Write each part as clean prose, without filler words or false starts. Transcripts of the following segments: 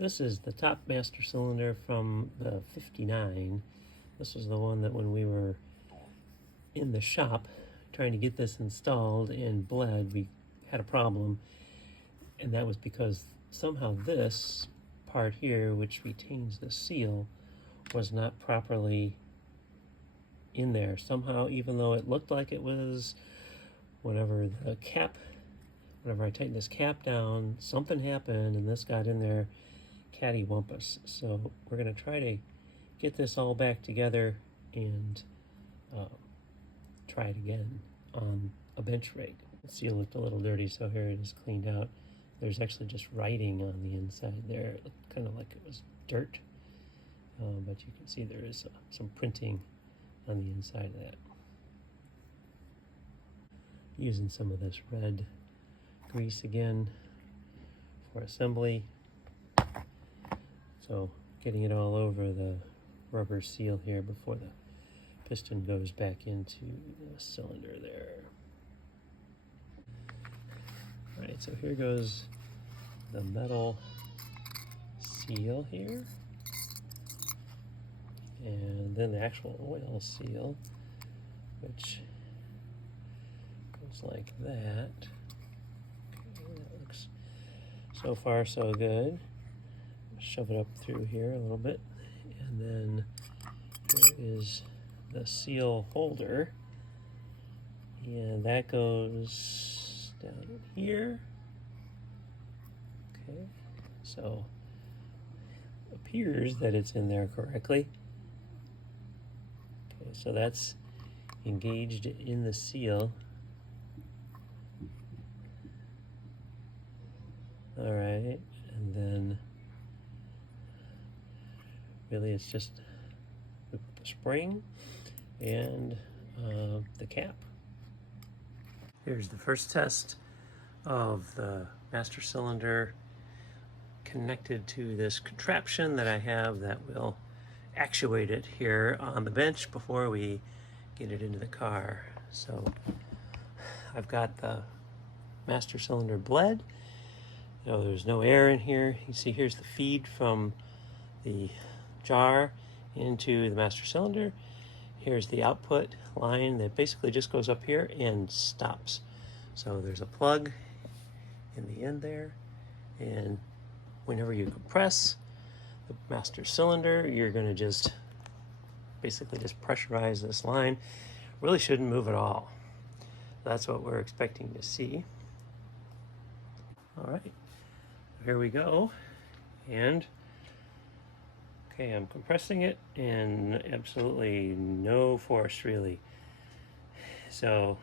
This is the top master cylinder from the 59. This was the one that when we were in the shop trying to get this installed and bled, we had a problem. And that was because somehow this part here, which retains the seal, was not properly in there. Somehow, even though it looked like it was, whenever the cap, whenever I tightened this cap down, something happened and this got in there cattywampus. So we're going to try to get this all back together and try it again on a bench rig. The seal looked a little dirty, so here it is cleaned out. There's actually just writing on the inside there. It looked kind of like it was dirt, but you can see there is some printing on the inside of that. Using some of this red grease again for assembly. So getting it all over the rubber seal here before the piston goes back into the cylinder there. All right, so here goes the metal seal here, and then the actual oil seal, which goes like that. Okay, that looks so far so good. Shove it up through here a little bit, and then here is the seal holder, and that goes down here. Okay, so appears that it's in there correctly. Okay, so that's engaged in the seal. All right, and then really it's just the spring and the cap. Here's the first test of the master cylinder connected to this contraption that I have that will actuate it here on the bench before we get it into the car. So I've got the master cylinder bled. There's no air in here. You see here's the feed from the jar into the master cylinder. Here's the output line that basically just goes up here and stops. So there's a plug in the end there, and whenever you compress the master cylinder, you're going to just basically just pressurize this line. Really shouldn't move at all. That's what we're expecting to see. All right, here we go. And okay, I'm compressing it, and absolutely no force really. So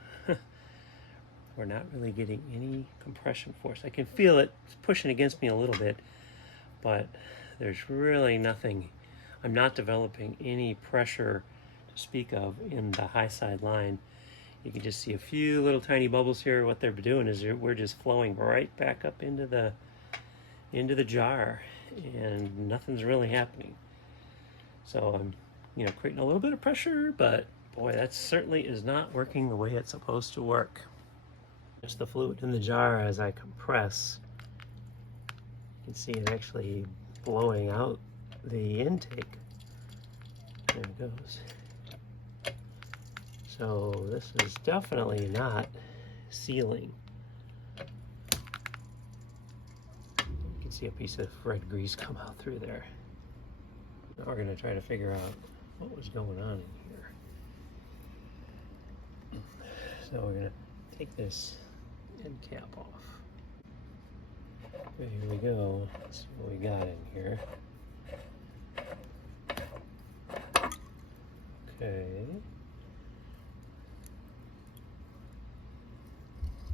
we're not really getting any compression force. I can feel it pushing against me a little bit, but there's really nothing. I'm not developing any pressure to speak of in the high side line. You can just see a few little tiny bubbles here. What they're doing is we're just flowing right back up into the jar, and nothing's really happening. So I'm, creating a little bit of pressure, but boy, that certainly is not working the way it's supposed to work. Just the fluid in the jar as I compress. You can see it actually blowing out the intake. There it goes. So this is definitely not sealing. You can see a piece of red grease come out through there. Now we're going to try to figure out what was going on in here. So we're going to take this end cap off. Okay, here we go. Let's see what we got in here. Okay.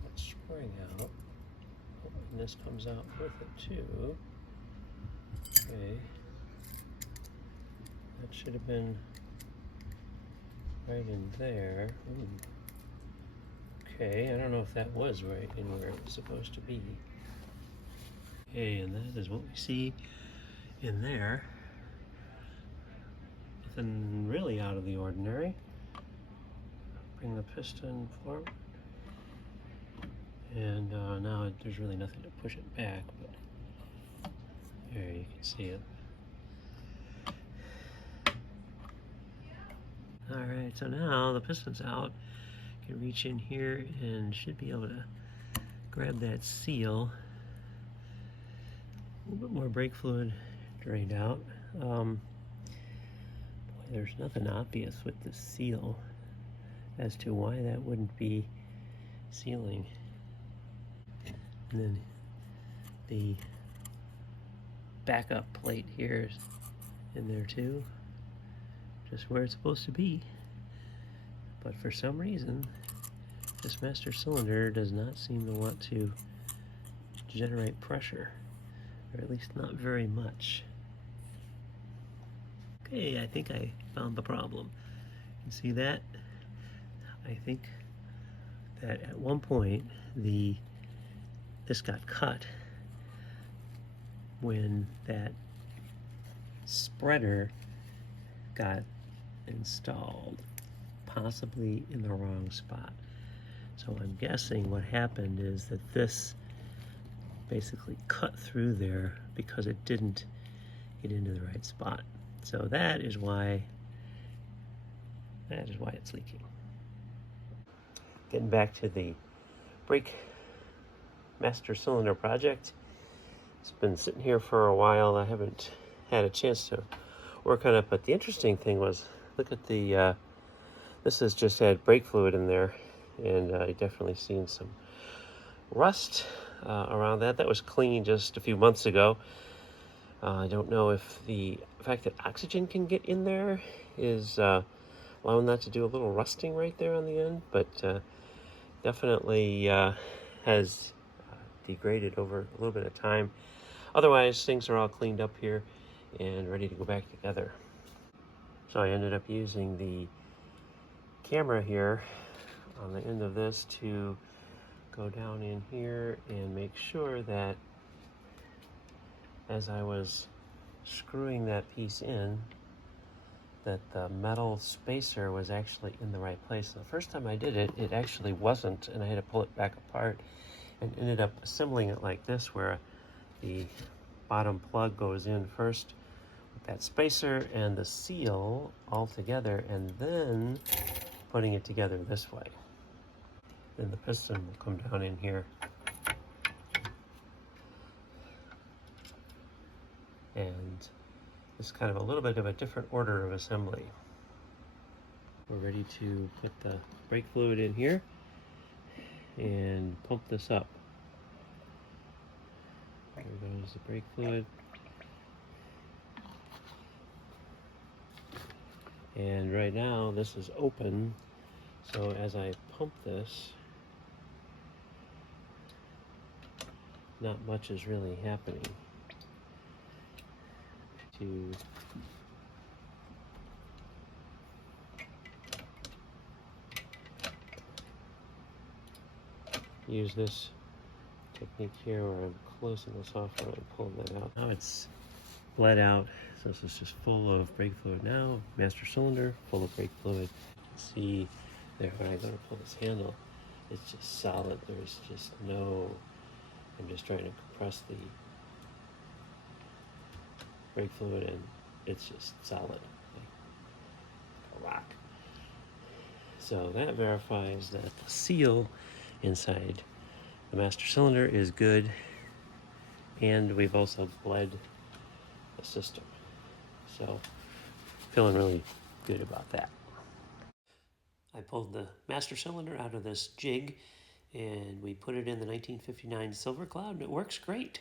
Let's spring out. Oh, and this comes out with it too. Okay. That should have been right in there. Ooh. Okay, I don't know if that was right in where it was supposed to be. Okay, and that is what we see in there. Nothing really out of the ordinary. Bring the piston forward. And now there's really nothing to push it back, but there you can See it. All right, so now the piston's out. You can reach in here and should be able to grab that seal. A little bit more brake fluid drained out. Boy, there's nothing obvious with the seal as to why that wouldn't be sealing. And then the backup plate here is in there too, just where it's supposed to be. But for some reason, this master cylinder does not seem to want to generate pressure, or at least not very much. Okay, I think I found the problem. You see that? I think that at one point this got cut when that spreader got installed, possibly in the wrong spot. So I'm guessing what happened is that this basically cut through there because it didn't get into the right spot. So that is why it's leaking. Getting back to the brake master cylinder project. It's been sitting here for a while. I haven't had a chance to work on it, but the interesting thing was, look at the, this has just had brake fluid in there, and I definitely seen some rust around that. That was clean just a few months ago. I don't know if the fact that oxygen can get in there is allowing that to do a little rusting right there on the end, but definitely has degraded over a little bit of time. Otherwise, things are all cleaned up here and ready to go back together. So I ended up using the camera here on the end of this to go down in here and make sure that as I was screwing that piece in, that the metal spacer was actually in the right place. And the first time I did it, it actually wasn't, and I had to pull it back apart and ended up assembling it like this, where the bottom plug goes in first with that spacer and the seal all together, and then putting it together this way. Then the piston will come down in here. And it's kind of a little bit of a different order of assembly. We're ready to put the brake fluid in here and pump this up. There goes the brake fluid. And right now this is open, so as I pump this, not much is really happening. To use this technique here where I'm closing this off and I'm pulling that out. Now it's bled out, so this is just full of brake fluid now. Master cylinder full of brake fluid. See there, when I go to pull this handle, it's just solid. There's just no, I'm just trying to compress the brake fluid and it's just solid, like a rock. So that verifies that the seal inside the master cylinder is good, and we've also bled the system. So feeling really good about that. I pulled the master cylinder out of this jig and we put it in the 1959 Silver Cloud and it works great.